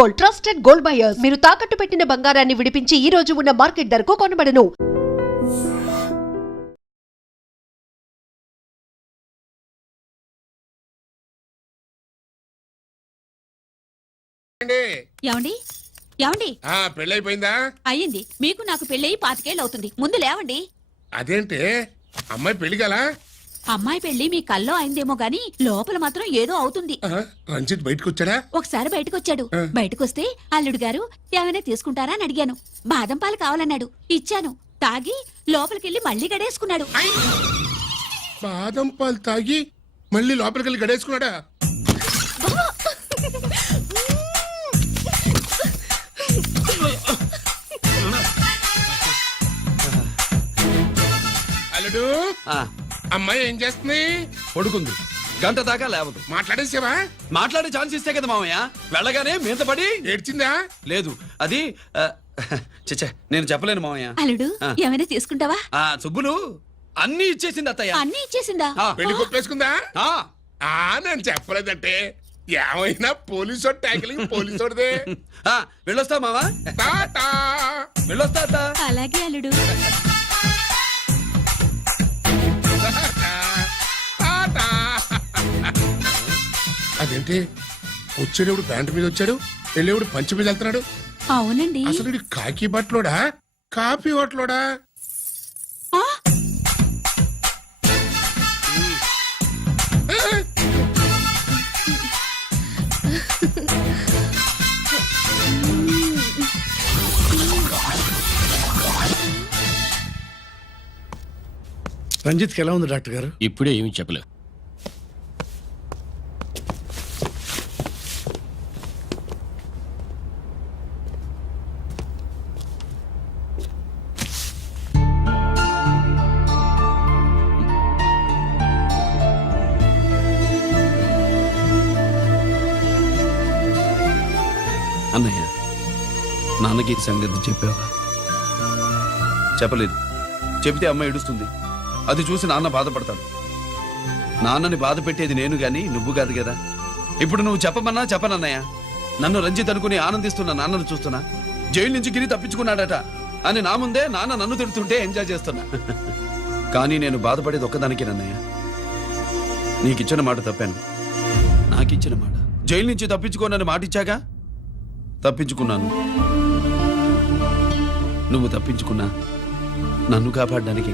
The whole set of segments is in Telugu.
Gold, trusted gold buyers. మీరు తాకట్టు పెట్టిన బంగారాన్ని విడిపించి ఈ రోజు ఉన్న మార్కెట్ ధరకు కొనబడను. ఏమండి ఏమండి పెళ్ళైపోయిందా? అయ్యింది. మీకు నాకు పెళ్ళయి 5 ఏళ్ళు అవుతుంది. ముందు లేవండి. అదేంటి అమ్మాయి పెళ్లి గలా? అమ్మాయి పెళ్లి మీ కల్లో అయిందేమో గాని లోపల మాత్రం ఏదో అవుతుంది. రంజిత్ బయటకు వచ్చాడా? ఒకసారి బయటకొచ్చాడు. బయటకొస్తే అల్లుడు గారు ఏమైనా తీసుకుంటారా అని అడిగాను. బాదం పాలు కావాలన్నాడు. ఇచ్చాను. తాగి లోపలికెళ్ళి మళ్ళీ గడేసుకున్నాడు. బాదం పాలు తాగి మళ్ళీ లోపలికెళ్ళి గడేసుకున్నాడా? అల్లుడు, అమ్మాయి ఏం చేస్తుంది? పడుకుంది. గంట దాకా లేవదు. మాట్లాడేసావా? మాట్లాడే ఛాన్స్ ఇస్తే కదా మామయ్య. వెళ్ళగానే మీద పడి ఏడ్చిందా? లేదు, అది చచ్చా నేను చెప్పలేను మామయ్య. అల్లుడు ఏమైనా తీసుకుంటావా? సుబ్బులు అన్ని ఇచ్చేసింది అత్తయ్య. అన్ని ఇచ్చేసిందా? పెళ్లి కొప్పేసుకుందా? నేను చెప్పలేదంటే ఏమైనా పోలీసు ట్యాకిలింగ్ పోలీసుదే. వెళ్ళొస్తా మావా. వెళ్ళొస్తా అత్త. అలాగే అల్లుడు. అదేంటి వచ్చేటప్పుడు ప్యాంటు మీద వచ్చాడు, వెళ్ళేవాడు పంచి మీద వెళ్తున్నాడు? అవునండి. అసలు కాకి బట్టలోడా కాఫీ హోటలోడా? రంజిత్కి ఎలా ఉంది డాక్టర్ గారు? ఇప్పుడే ఏమి చెప్పలేదు. అన్నయ్య, నాన్నకి ఈ సంగతి చెప్పావా? చెప్పలేదు. చెబితే అమ్మ ఏడుస్తుంది. అది చూసి నాన్న బాధపడతాడు. నాన్నని బాధ పెట్టేది నేను గాని నువ్వు కాదు కదా. ఇప్పుడు నువ్వు చెప్పమన్నా చెప్పనన్నయ్య. నన్ను రంజిత్ అనుకుని ఆనందిస్తున్న నాన్నను చూస్తున్నా. జైలు నుంచి గిరి తప్పించుకున్నాడట అని నా ముందే నాన్న నన్ను తిడుతుంటే ఎంజాయ్ చేస్తున్నా. కానీ నేను బాధపడేది ఒక్కదానికేనన్నయ్య. నీకిచ్చిన మాట తప్పాను. నాకిచ్చిన మాట జైలు నుంచి తప్పించుకోనని మాట ఇచ్చాగా, తప్పించుకున్నాను. నువ్వు తప్పించుకున్నా నన్ను కాపాడడానికి.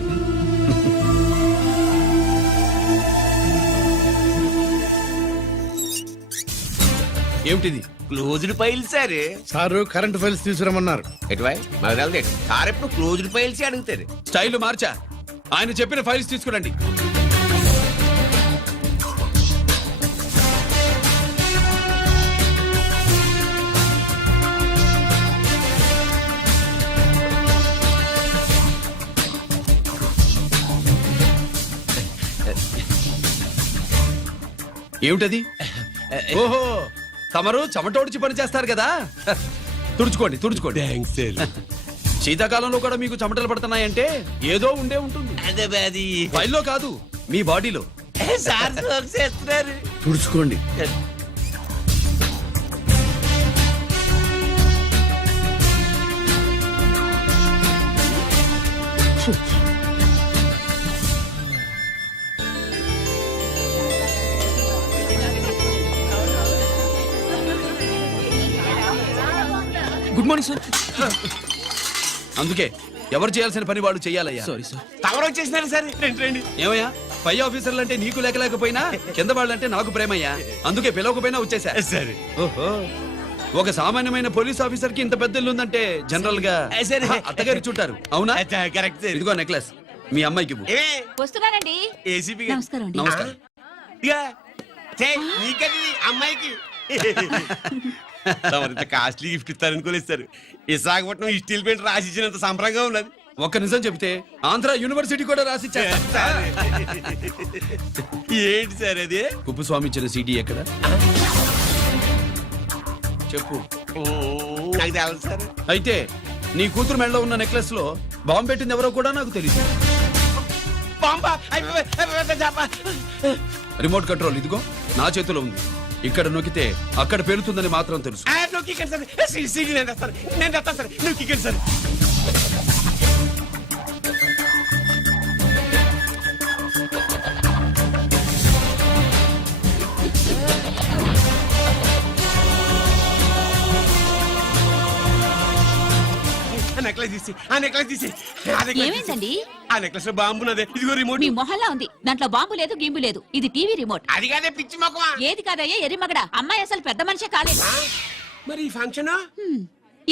ఏమిటిది? Closed files sir. Sir current files తీసుకురమ్మన్నారు. ఎటువై మాకు సార్ ఎప్పుడు క్లోజ్డ్ ఫైల్స్ అడుగుతారు. స్టైల్ మార్చా. ఆయన చెప్పిన ఫైల్స్ తీసుకురండి. ఏమిటది? ఓహో, తమరు చెమటోడ్చి పని చేస్తారు కదా. తుడుచుకోండి తుడుచుకోండి. శీతాకాలంలో కూడా మీకు చెమటలు పడుతున్నాయంటే ఏదో ఉండే ఉంటుంది. ఫైల్లో కాదు, మీ బాడీలో. తుడుచుకోండి. Good morning sir. అందుకే ఎవరు చేయాల్సిన పని వాళ్ళు చెయ్యాలయ్యా. Sorry sir. తమరు వచ్చేసినారు సార్. రండి. ఏమయ్యా, పై ఆఫీసర్లు అంటే నీకు లేకపోయినా కింద వాళ్ళంటే నాకు ప్రేమయ్యా. అందుకే పిలవకపోయినా వచ్చేసా. సరే. ఓహో, ఒక సామాన్యమైన పోలీస్ ఆఫీసర్ కి ఇంత పెద్ద ఇల్లు ఉందంటే జనరల్ గా అత్తగారి చుట్టారు. అవునా? కరెక్ట్. ఇదిగో నెక్లెస్ మీ అమ్మాయికి. వస్తున్నానండి. ఏసీపీ నమస్కారం అండి. నమస్కారం. అమ్మాయికి కాస్ట్లీ గిఫ్ట్ ఇస్తారనుకోలేదు. విశాఖపట్నం స్టీల్ పెయింట్ రాసి ఇచ్చినంత సంబరంగా ఉన్నది. ఒక్క నిజం చెబితే ఆంధ్ర యూనివర్సిటీ కూడా రాసిచ్చా. ఏంటి సార్ అది? కుప్పస్వామి ఇచ్చిన సిటీ ఎక్కడ చెప్పు. నాకు తెలుసు సార్. అయితే నీ కూతురు మెడలో ఉన్న నెక్లెస్ లో బాంబు పెట్టింది ఎవరో కూడా నాకు తెలియదు. బాంబా? రిమోట్ కంట్రోల్ ఇదిగో నా చేతిలో ఉంది. ఇక్కడ నొక్కితే అక్కడ పేలుతుందని మాత్రం తెలుసు. నువ్వు కిక్కండి సార్, సీడీ నేను తెస్తాను సార్, నువ్వు కిక్కండి సార్. ఆ నెక్లెస్ తీసి ఏమైందండి? ఆ నెక్లెస్ లో బాంబు ఉన్నదే, ఇదిగో రిమోట్. మీ మొహల్లా ఉంది, దాంట్లో బాంబు లేదు గింబు లేదు. ఇది టీవీ రిమోట్. అది కాదే పిచ్చి మొక్కమా. ఏది కాదయ్యా ఎరిమగడ, అమ్మాయి అసలు పెద్ద మనిషే కాలేదు. మరి ఈ ఫంక్షన్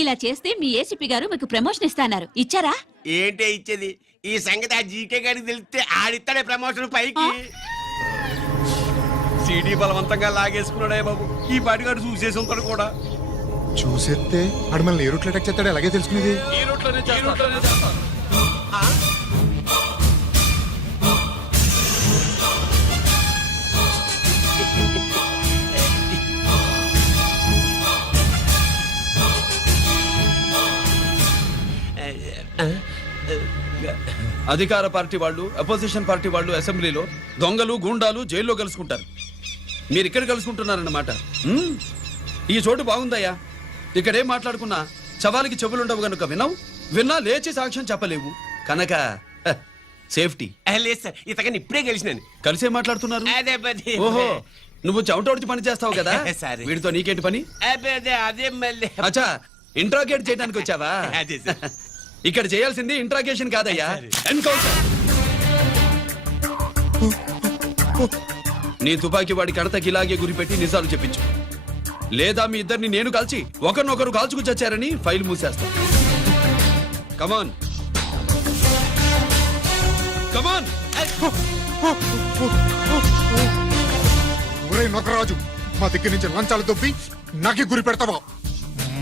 ఇలా చేస్తే మీ ఏసీపీ గారు మీకు ప్రమోషన్ ఇస్తాన్నారు. ఇచ్చారా? ఏంటే ఇచ్చేది? ఈ సంగతి ఆ జీకే గారికి తెలిస్తే ఆడిస్తాడే ప్రమోషన్ పైకి. సీడీ బలవంతంగా లాగేసుకున్నాడే బాబు, ఈ పాటిగాడు చూసేసి ఉంటాడు కూడా. చూసేస్తే అడు మనల్ని ఏ రూట్లో అటాక్ చేస్తాడు అలాగే తెలుసుకునేది. ఈ రూట్లోనే చేస్తాను. అధికార పార్టీ వాళ్ళు, అపోజిషన్ పార్టీ వాళ్ళు అసెంబ్లీలో, దొంగలు గూండాలు జైల్లో కలుసుకుంటారు. మీరు ఇక్కడ కలుసుకుంటున్నారన్నమాట. ఈ చోటు బాగుందయ్యా. ఇక్కడేం మాట్లాడుకున్నా శవాలకి చెవులుండవు గనుక విన్నా లేచి సాక్ష్యం చెప్పలేవు కనుక సేఫ్టీ. లేదు సార్, ఇతగాని ఇప్పుడే గెలిచినాను. కలిసే మాట్లాడుతున్నారు. అదే పది. ఓహో, నువ్వు చెమటోడిచి పని చేస్తావు కదా. సరే. వీడితో నీకేంటి పని? అదే మళ్ళీ అచ్చా, ఇంట్రాగేట్ చేయడానికి వచ్చావా? అదే సార్. ఇక్కడ చేయాల్సింది ఇంట్రాగేషన్ కాదయ్యా, ఎన్కౌంటర్. నీ తుపాకీ వాడి కడతకి ఇలాగే గురిపెట్టి నిజాలు చెప్పించు, లేదా మీ ఇద్దరిని నేను కాల్చి ఒకరినొకరు కాల్చుకు చచ్చారని ఫైల్ మూసేస్తా. కమాన్ కమాన్. ఊరే నొకరాజు, మా దగ్గర నుంచి లంచాలు దొబ్బి నాకే గురి పెడతావా?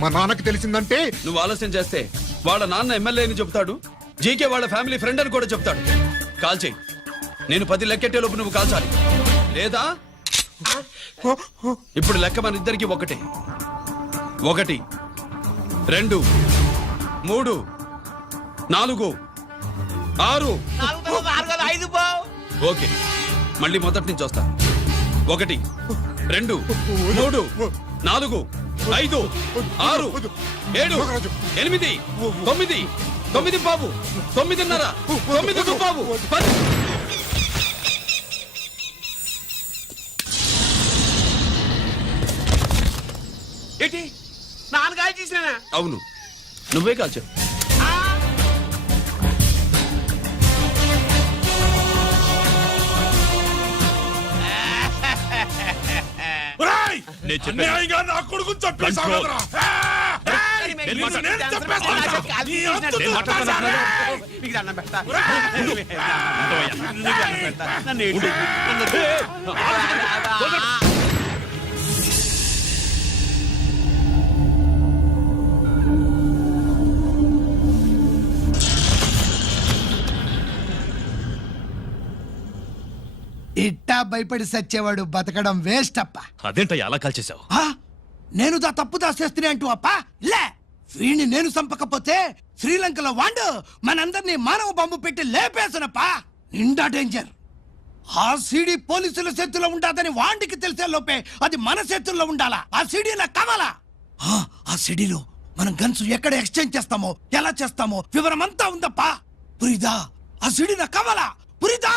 మా నాన్నకి తెలిసిందంటే నువ్వు ఆలస్యం చేస్తే వాళ్ళ నాన్న ఎమ్మెల్యే అని చెప్తాడు, జీకే వాళ్ళ ఫ్యామిలీ ఫ్రెండ్ అని కూడా చెప్తాడు. కాల్చేయి. నేను 10 లెక్కెట్టే లోపు నువ్వు కాల్చాలి, లేదా ఇప్పుడు లెక్క మన ఇద్దరికి 1 1 2 3 4 6. 5 ఓకే, మళ్ళీ మొదటి నుంచి వస్తా. 1 2 3 4 5 6 7 8 9 9 బాబు 9:30 9 బాబు 10. ఏంటి నాన్నగారు చేసినా? అవును, నువ్వే కాల్చావు. నా కొడుకు చంపేశావురా. ఇట్టా భయపడి సచ్చేవాడు బతకడం వేస్ట్ అప్ప. అదేంటయ్యా అలా కాల్చేశావు? నేను తప్పు దాచేస్తున్నా అంటూ అప్ప లే. వీణ్ణి నేను చంపకపోతే శ్రీలంకలో వాండు మనందరినీ మానవ బాంబు పెట్టి లేపేసనప్పా. నిండా డేంజర్. ఆ సీడీ పోలీసుల చేతుల్లో ఉండాదని వాండికి తెలిసే లోపే అది మన చేతుల్లో ఉండాలా. ఆ సీడీ నాకు కావాలా. ఆ సీడీలో మనం గన్స్ ఎక్కడ ఎక్స్చేంజ్ చేస్తామో, ఎలా చేస్తామో వివరం అంతా ఉందప్పా. పురిదా, ఆ సీడీ నాకు కావాలా. పురిదా.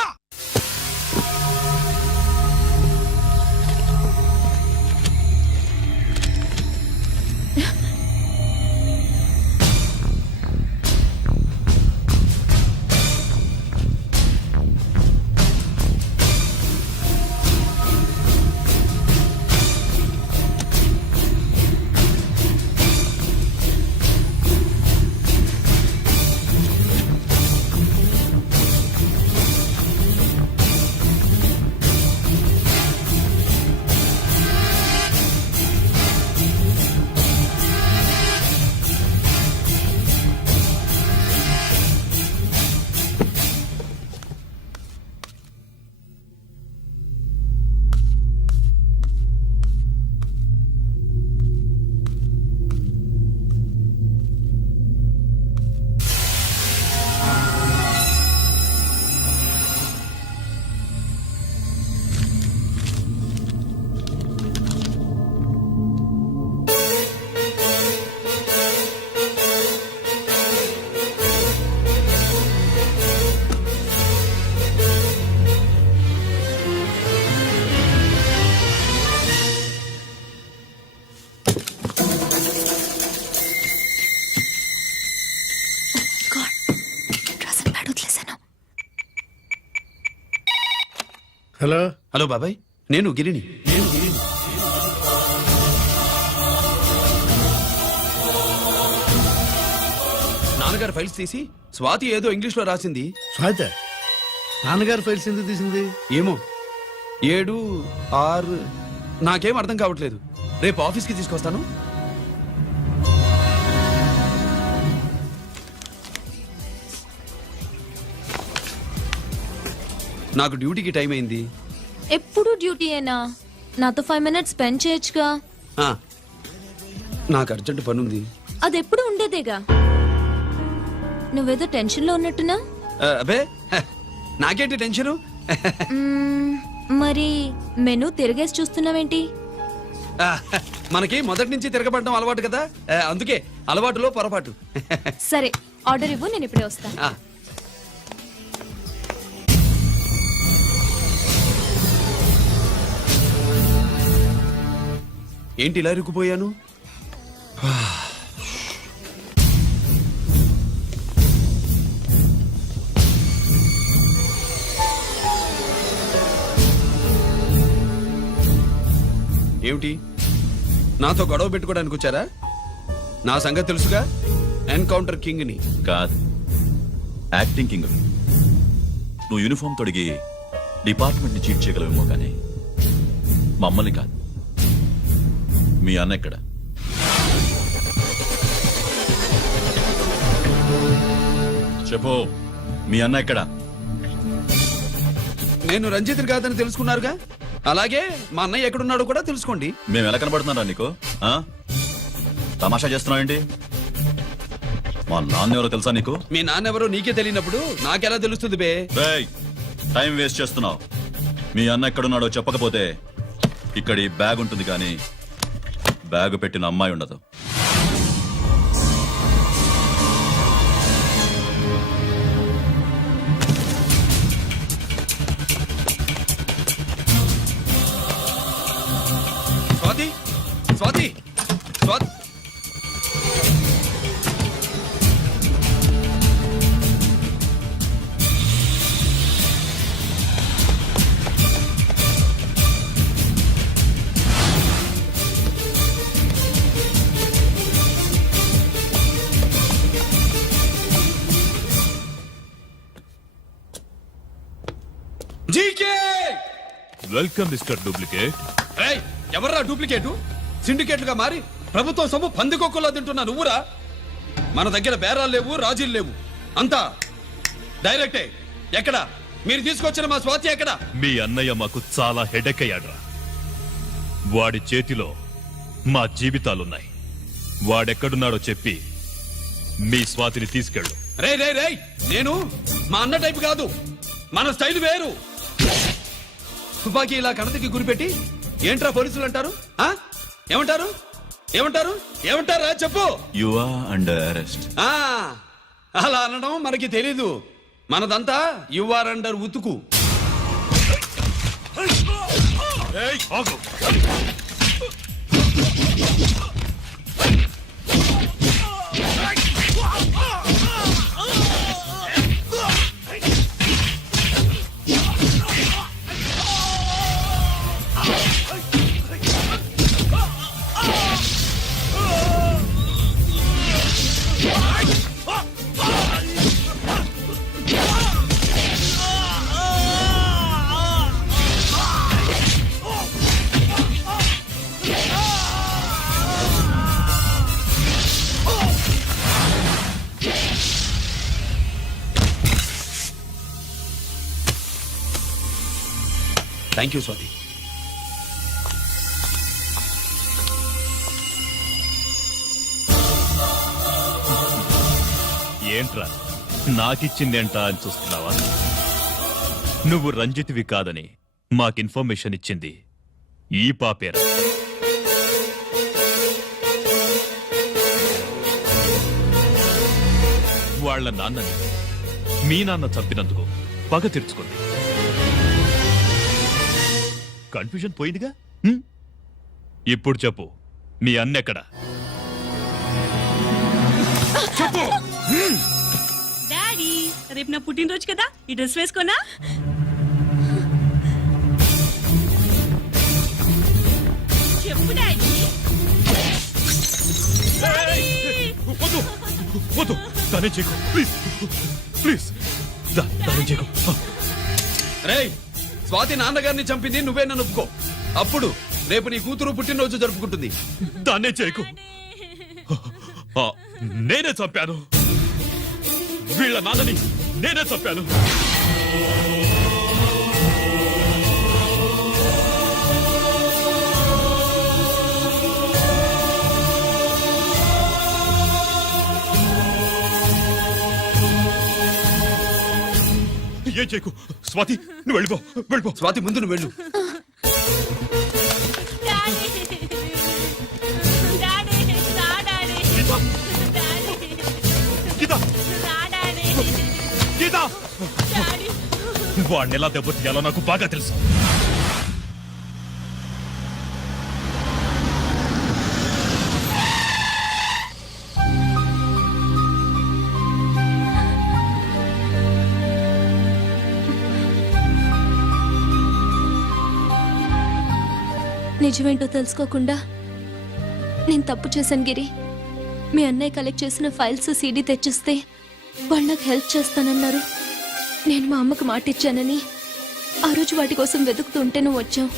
హలో హలో బాబాయ్, నేను గిరిని. నాన్నగారు ఫైల్స్ తీసి స్వాతి ఏదో ఇంగ్లీష్ లో రాసింది. స్వాతి నాన్నగారు ఫైల్స్ ఎందుకు తీసింది? ఏమో 7, 6 నాకేం అర్థం కావట్లేదు. రేపు ఆఫీస్కి తీసుకొస్తాను. నాకు డ్యూటీకి టైం అయింది. ఎప్పుడు డ్యూటీయేనా? నాతో 5 minutes స్పెండ్ చేయొచ్చుగా. ఆ, నాకు అర్జెంట్ పని ఉంది. అది ఎప్పుడు ఉండేదేగా. నువ్వేదో టెన్షన్ లో ఉన్నట్టున్నా. అబే హ, నాకేంటి టెన్షను? మరి మెనూ తిరిగేసి చూస్తున్నావేంటి? ఆ, మనకి మొదటి నుంచి తిరగబడడం అలవాటు కదా, అందుకే అలవాటులో పొరపాటు. సరే ఆర్డర్ ఇవ్వు, నేను ఇప్పుడే వస్తా. ఆ, ఏంటి ఇలా ఇరుక్కుపోయాను? ఏమిటి, నాతో గొడవ పెట్టుకోవడానికి వచ్చారా? నా సంగతి తెలుసుగా, ఎన్కౌంటర్ కింగ్ ని. కాదు, యాక్టింగ్ కింగ్. నువ్వు యూనిఫామ్ తొడిగి డిపార్ట్మెంట్ ని చీట్ చేయగలవేమో కానీ మమ్మల్ని కాదు. మీ అన్న ఎక్కడ? చెప్పు, మీ అన్న ఎక్కడ? నేను రంజిత్ కాదని తెలుసుకున్నారుగా, అలాగే మా అన్నయ్య ఎక్కడున్నాడో కూడా తెలుసుకోండి. మేము ఎలా కనబడుతున్నారా నీకు? ఆ? తమాషా చేస్తున్నావేంటి? మా నాన్న ఎవరో తెలుసా నీకు? మీ నాన్నెవరో నీకే తెలియనప్పుడు నాకెలా తెలుస్తుంది బే? రేయ్, టైం వేస్ట్ చేస్తున్నావు. మీ అన్న ఎక్కడున్నాడో చెప్పకపోతే ఇక్కడ ఈ బ్యాగ్ ఉంటుంది కానీ బ్యాగ్ పెట్టిన అమ్మాయి ఉండదు. Swathi, Swathi, Swathi. GK, welcome mister duplicate. ఏయ్, ఎవర్రా డూప్లికేటు? సిండికేట్లుగా మారి ప్రభుత్వం సొమ్ము పందికొక్కులా తింటున్నా నువ్వురా? మన దగ్గర బేరాలు లేవు, రాజీలు లేవు, అంతా డైరెక్టే. ఎక్కడ మీరు తీసుకొచ్చిన మా స్వాతి ఎక్కడ? మీ అన్నయ్య మాకు చాలా హెడెక్ అయ్యాడ్రా. వాడి చేతిలో మా జీవితాలున్నాయి. వాడెక్కడున్నాడో చెప్పి మీ స్వాతిని తీసుకెళ్ళు. రే రే రే, నేను మా అన్న టైపు కాదు, మన స్టైల్ వేరు. తుపాకీ ఇలా కణతకి గురిపెట్టి ఏంట్రా పోలీసులు అంటారు? ఆ? ఏమంటారు? ఏమంటారు? ఏమంటారా చెప్పు. You are under arrest. ఆ, అలా అనడం మనకి తెలీదు. మనదంతా యు ఆర్ అండర్ ఉతుకు. Thank you Swathi. ఏంట్రా నాకిచ్చిందేంటా అని చూస్తున్నావా? నువ్వు రంజిత్వి కాదని మాకు ఇన్ఫర్మేషన్ ఇచ్చింది ఈ పాపేరా. వాళ్ళ నాన్నని మీ నాన్న చంపినందుకు పగ తీర్చుకుంది. కన్ఫ్యూజన్ పోయిందిగా. ఇప్పుడు చెప్పు, మీ అన్నెక్కడ? డాడీ, రేపు నా పుట్టినరోజు కదా, ఈ డ్రెస్ వేసుకోనా? వద్దు దానే చేయకు ప్లీజ్ ప్లీజ్ దానే చేయకు రేయ్ స్వాతి నాన్నగారిని చంపింది నువ్వే నన్ను ఒప్పుకో. అప్పుడు రేపు నీ కూతురు పుట్టినరోజు జరుపుకుంటుంది. దాన్నే చేయకు నేనే చంపాను వీళ్ళ నాన్నని నేనే చంపాను. ఏం చేయకు స్వాతి నువ్వు వెళ్ళిపో స్వాతి ముందు నువ్వు వెళ్ళు. గీత వాడిని ఎలా దెబ్బతీయాలో నాకు బాగా తెలుసు. నిజమేంటో తెలుసుకోకుండా నేను తప్పు చేశాను గిరి. మీ అన్నయ్య కలెక్ట్ చేసిన ఫైల్స్ సీడీ తెచ్చిస్తే వాళ్ళు నాకు హెల్ప్ చేస్తానన్నారు. నేను మా అమ్మకు మాట ఇచ్చానని ఆ రోజు వాటి కోసం వెతుకుతుంటే నువ్వు వచ్చావు.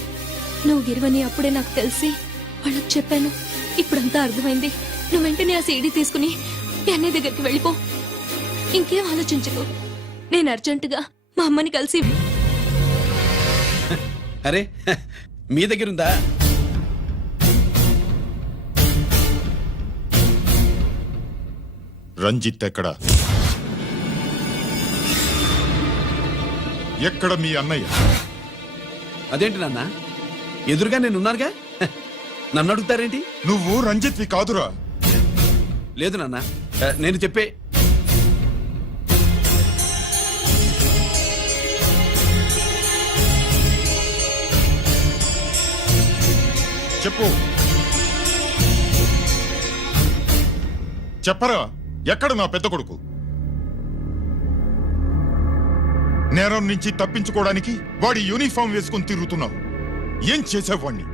నువ్వు గిరివని అప్పుడే నాకు తెలిసి వాళ్ళకి చెప్పాను. ఇప్పుడంతా అర్థమైంది. నువ్వు వెంటనే ఆ సీడీ తీసుకుని మీ అన్నయ్య దగ్గరికి వెళ్ళిపో. ఇంకేం ఆలోచించకు. నేను అర్జెంటుగా మా అమ్మని కలిసి అరే మీ దగ్గరుందా? రంజిత్ ఎక్కడ? ఎక్కడ మీ అన్నయ్య? అదేంటి నాన్న ఎదురుగా నేను ఉన్నానుగా, నన్ను అడుగుతారేంటి? నువ్వు రంజిత్వి కాదురా. లేదు నాన్న, నేను చెప్పే చెప్పు. చెప్పరా, ఎక్కడ నా పెద్ద కొడుకు? నేరం నుంచి తప్పించుకోవడానికి వాడి యూనిఫామ్ వేసుకుని తిరుగుతున్నావు. ఏం చేసావు వాణ్ణి?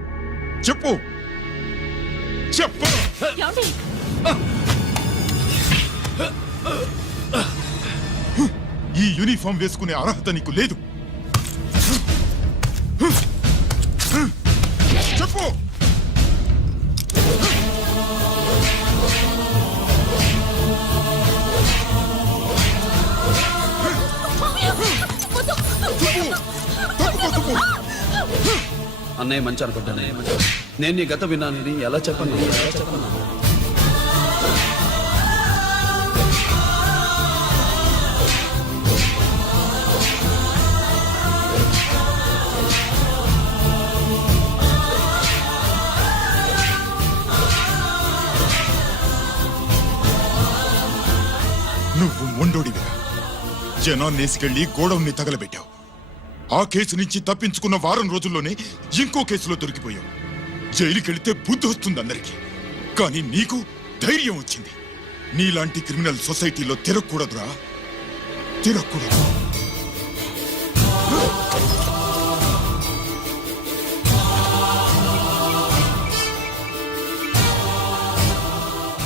చెప్పు చెప్పు. ఈ యూనిఫామ్ వేసుకునే అర్హత నీకు లేదు. చెప్పు. అన్నయ్య మంచి అనుకుంటానే. నేను నీ గత విన్నానని ఎలా చెప్పను? నువ్వు మొండోడివే. జనాన్నేసుకెళ్లి గోడౌన్ని తగలబెట్టావు. ఆ కేసు నుంచి తప్పించుకున్న వారం రోజుల్లోనే ఇంకో కేసులో దొరికిపోయావు. జైలుకెళ్తే బుద్ధి వస్తుంది అందరికీ, కానీ నీకు ధైర్యం వచ్చింది. నీలాంటి క్రిమినల్ సొసైటీలో తిరగకూడదురా, తిరగకూడదు.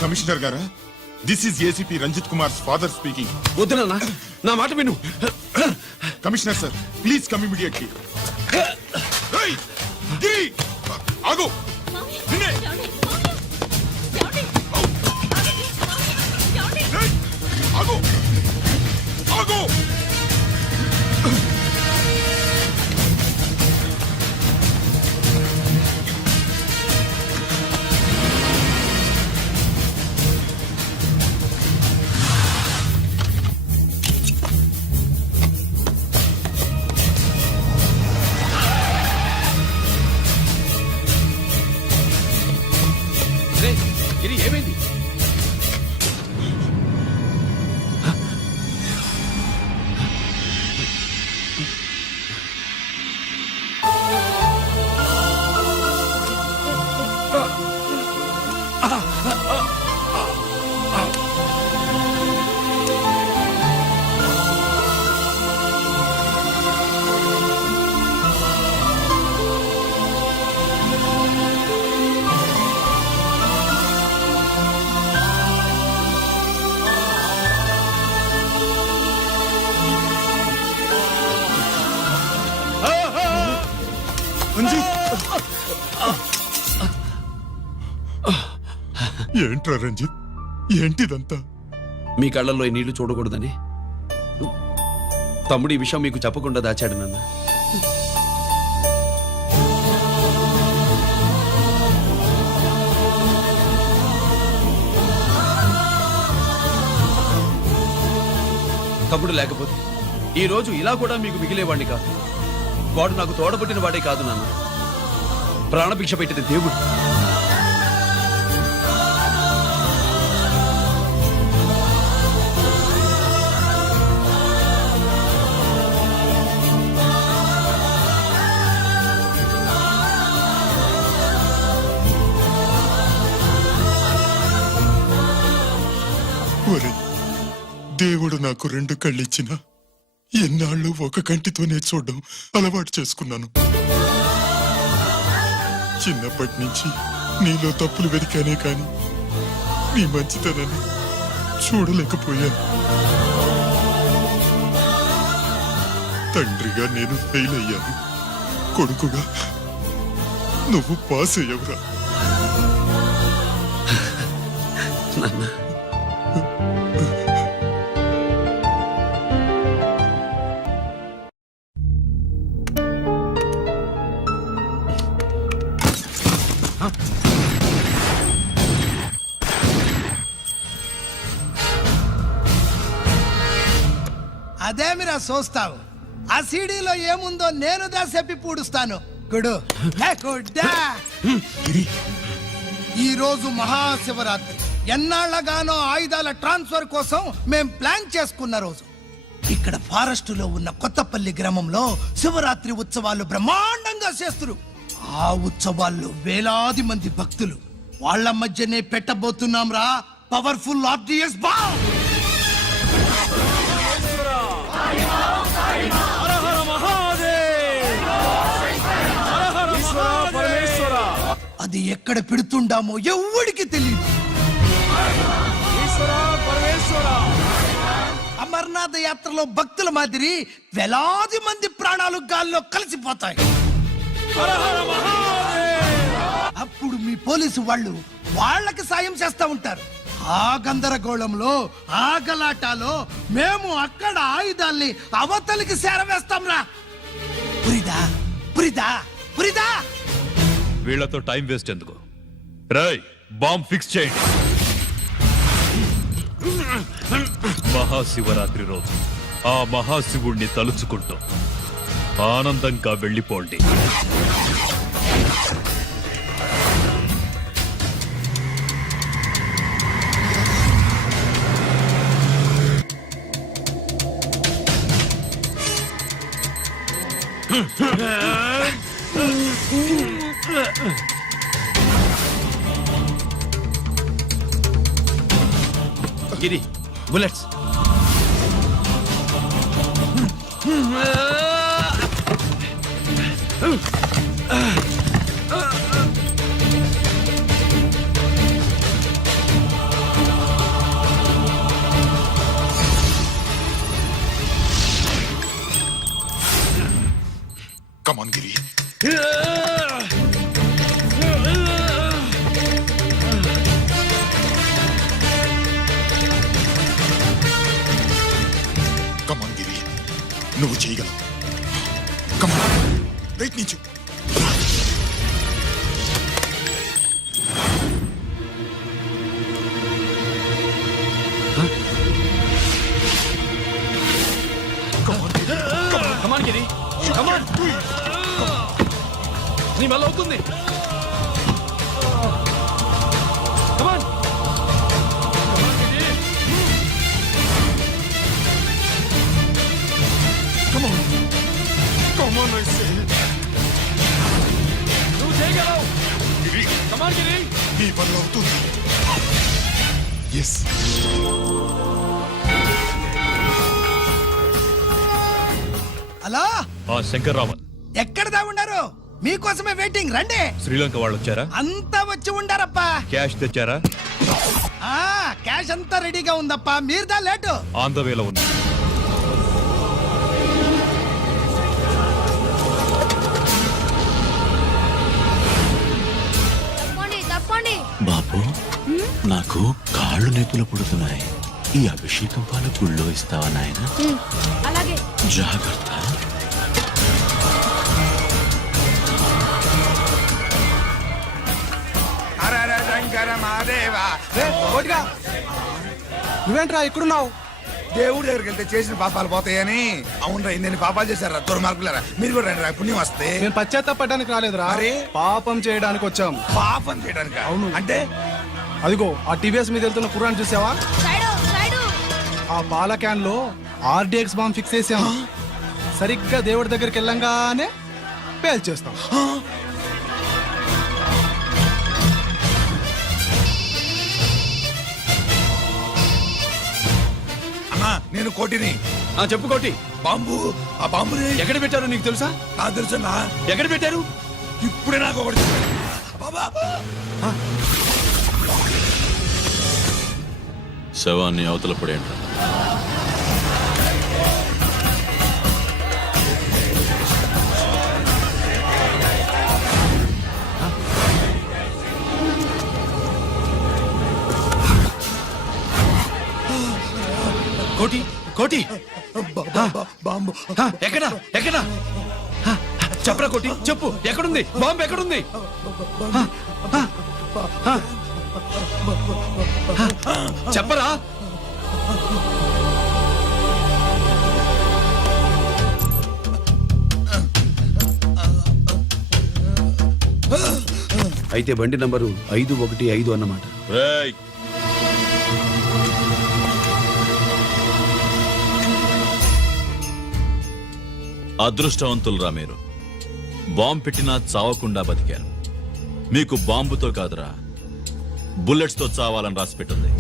కమిషనర్ గారా, this is ACP Ranjith Kumar father speaking. వద్దు నాన్న, నా మాట విను. Commissioner sir, please come immediately. ఆగు. నిన్నే. ఏయ్, ఆగు. ఆగు. ఏంట్రా రంజిత్ ఏంటిదంతా? మీ కళ్ళల్లో ఈ నీళ్లు చూడకూడదని తమ్ముడు ఈ విషయం మీకు చెప్పకుండా దాచాడు నాన్న. తమ్ముడు లేకపోతే ఈ రోజు ఇలా కూడా మీకు మిగిలేవాడిని కాదు. వాడు నాకు తోడబుట్టిన వాడే కాదు నాన్న, ప్రాణభిక్ష పెట్టిన దేవుడు. ఒరే, దేవుడు నాకు 2 కళ్ళిచ్చినా ఎన్నాళ్ళు ఒక కంటితోనే చూడడం అలవాటు చేసుకున్నాను. చిన్నప్పటి నుంచి నీలో తప్పులు వెతికానే కాని నీ మంచితనాన్ని చూడలేకపోయాను. తండ్రిగా నేను ఫెయిల్ అయ్యాను, కొడుకుగా నువ్వు పాస్ అయ్యవురా. నాన్న, అదేమిరా చూస్తావు? ఆ సీడీలో ఏముందో నేను చెప్పి పూడుస్తాను. గుడు లే గుడ్డా. ఈ రోజు మహాశివరాత్రి. ఎన్నాళ్లగానో ఆయుధాల ట్రాన్స్ఫర్ కోసం మేం ప్లాన్ చేసుకున్న రోజు. ఇక్కడ ఫారెస్ట్ లో ఉన్న కొత్తపల్లి గ్రామంలో శివరాత్రి ఉత్సవాలు బ్రహ్మాండంగా చేస్తురు. ఆ ఉత్సవాల్లో వేలాది మంది భక్తులు. వాళ్ళ మధ్యనే పెట్టబోతున్నాం రా పవర్ఫుల్ ఆర్డిఎస్ బాంబ్. అది ఎక్కడ పెడుతుండామో ఎవ్వడికి తెలియదు. అమర్నాథ యాత్రలో భక్తుల మాదిరి వేలాది మంది ప్రాణాలు గాల్లో కలిసిపోతాయి. అప్పుడు మీ పోలీసు వాళ్ళు వాళ్ళకి సాయం చేస్తా ఉంటారు. ఆ గందరగోళంలో ఆ గలాటాలో మేము అక్కడ ఆయుధాల్ని అవతలికి చేరవేస్తాం రా. పురిదా పురిదా పురిదా. వీళ్లతో టైం వేస్ట్ ఎందుకు? రాయ్, బాంబ్ ఫిక్స్ చేయండి. మహాశివరాత్రి రోజు ఆ మహాశివుణ్ణి తలుచుకుంటూ ఆనందంగా వెళ్ళిపోండి. గిరి, bullets. Come on, Giri. Come on, Giri. నువ్వు చేయగలవు. Come on. ప్రయత్నించు. కమాన్ గిరి, కమాన్. నీ వల్ల అవుతుంది. కమాన్. Come on. Come on, I say. నువ్వు చేయగలవు. గిరి, కమాన్ గిరి. నీ వల్ల అవుతుంది. Yes. హలో, శంకర్రామన్, ఎక్కడ దాగుండారు? మీకోసమే వెయిటింగ్. రండి. శ్రీలంక వాళ్ళు వచ్చారా? అంతా వచ్చి ఉండారప్పా. క్యాష్ తెచ్చారా? క్యాష్ అంతా రెడీగా ఉందప్పా. మీరుదా లేటు. ఆన్ ద వేలో ఉంది. తప్పండి తప్పండి. బాబు నాకు కాళ్ళు నొప్పులు పుడుతున్నాయి. ఈ అభిషేకం పాలు గుళ్ళో ఇస్తావా నాయన? అలాగే జాగ్రత్త. నువ్వేంట్రా ఇక్కడున్నావు? దేవుడి దగ్గరికి వెళ్తే చేసిన పాపాలు పోతాయని. అవునరా, ఇన్ని పాపాలు చేశారా దుర్మార్గులారా. మీరు కూడా రండి రా, పుణ్యం వస్తే. నేను పశ్చాత్తాపడడానికి రాలేదురా, మరి? పాపం చేయడానికి వచ్చాం. పాపం చేయడానికి? అవును. అంటే అదిగో ఆ టీవీఎస్ మీద వెళ్తున్న కుర్రాన్ని చూసావా? సైడు సైడు ఆ పాల క్యాన్ లో ఆర్డిఎక్స్ బాంబ్ ఫిక్స్ చేసాం. సరిగ్గా దేవుడి దగ్గరికి వెళ్ళంగానే పేల్చేస్తాం. అన్నా, నేను కోటిని. చెప్పు కోటి. బాంబు, ఆ బాంబుని ఎక్కడ పెట్టారో నీకు తెలుసా? నాకు తెలుసన్నా. ఎక్కడ పెట్టారు? ఇప్పుడే నాకు ఒకటి చెప్పాడు. బాబా, శవాన్ని అవతల పడేయండి. కోటి కోటి బాంబు ఎక్కడ ఎక్కడ చెప్పరా కోటి, చెప్పు. ఎక్కడుంది బాంబు? ఎక్కడుంది? చెప్పరా. అయితే బండి నంబరు 515 అన్నమాట. రేయ్, అదృష్టవంతులరా మీరు. బాంబు పెట్టినా చావకుండా బతికారు. మీకు బాంబుతో కాదురా, బుల్లెట్స్ తో చావాలని రాసి పెట్టింది.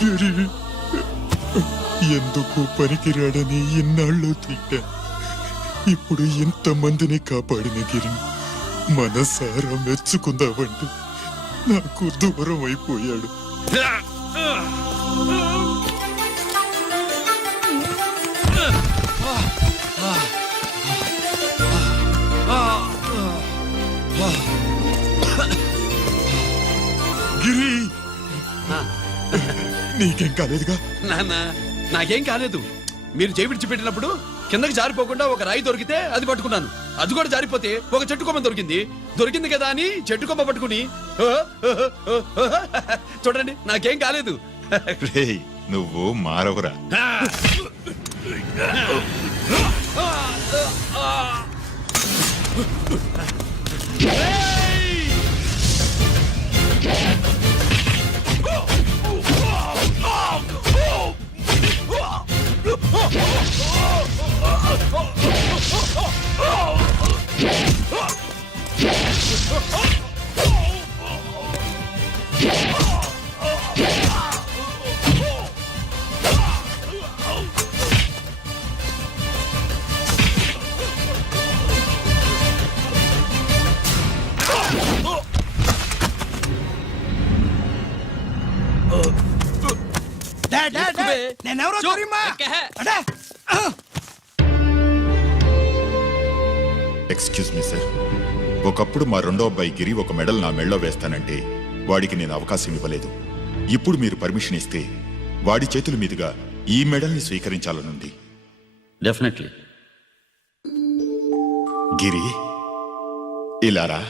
గిరి, ఎందుకు పనికిరాడని ఇన్నాళ్ళు తిట్టా. ఇప్పుడు ఇంతమందిని కాపాడిన గిరి మనసారా మెచ్చుకుందామంటే నాకు దూరం అయిపోయాడు. గిరి, నీకేం కాలేదుగా? నాన్న నాకేం కాలేదు. మీరు చేయి విడిచిపెట్టినప్పుడు కిందకి జారిపోకుండా ఒక రాయి దొరికితే అది పట్టుకున్నాను. అది కూడా జారిపోతే ఒక చెట్టు కొమ్మ దొరికింది కదా అని చెట్టు కొమ్మ పట్టుకుని చూడండి నాకేం కాలేదు. రేయ్, నువ్వు మారవురా. నేనెవరో తెలియమా? అడే, ఎక్స్క్యూజ్ మీ సార్, ఒకప్పుడు మా రెండో అబ్బాయి గిరి ఒక మెడల్ నా మెడలో వేస్తానంటే వాడికి నేను అవకాశం ఇవ్వలేదు. ఇప్పుడు మీరు పర్మిషన్ ఇస్తే వాడి చేతుల మీదుగా ఈ మెడల్ని స్వీకరించాలనుంది. డెఫినెట్లీ. గిరి, ఇలారా.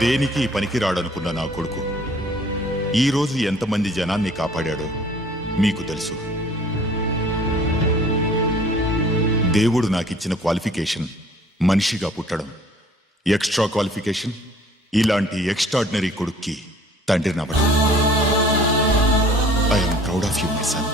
దేనికి పనికిరాడనుకున్న నా కొడుకు ఈరోజు ఎంతమంది జనాన్ని కాపాడాడో మీకు తెలుసు. దేవుడు నాకిచ్చిన క్వాలిఫికేషన్ మనిషిగా పుట్టడం, ఎక్స్ట్రా క్వాలిఫికేషన్ ఇలాంటి ఎక్స్ట్రాడినరీ కొడుక్కి తండ్రినవ్వడం. I'm proud of you my sun.